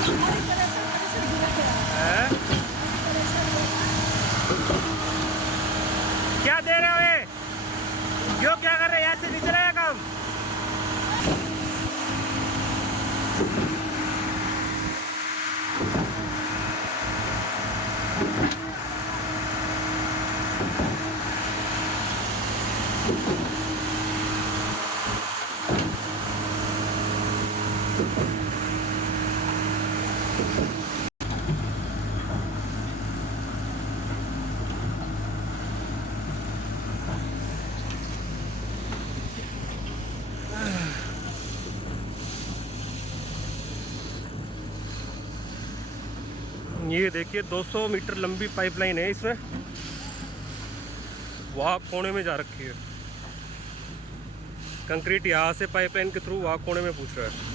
हैं? क्या दे रहे हो ये? क्यों क्या कर रहे हैं? ऐसे नहीं चलेगा काम। ये देखिए 200 मीटर लंबी पाइपलाइन है, इसमें वहाँ कोने में जा रखी है कंक्रीट। यहाँ से पाइपलाइन के थ्रू वहाँ कोने में पूछ रहा है।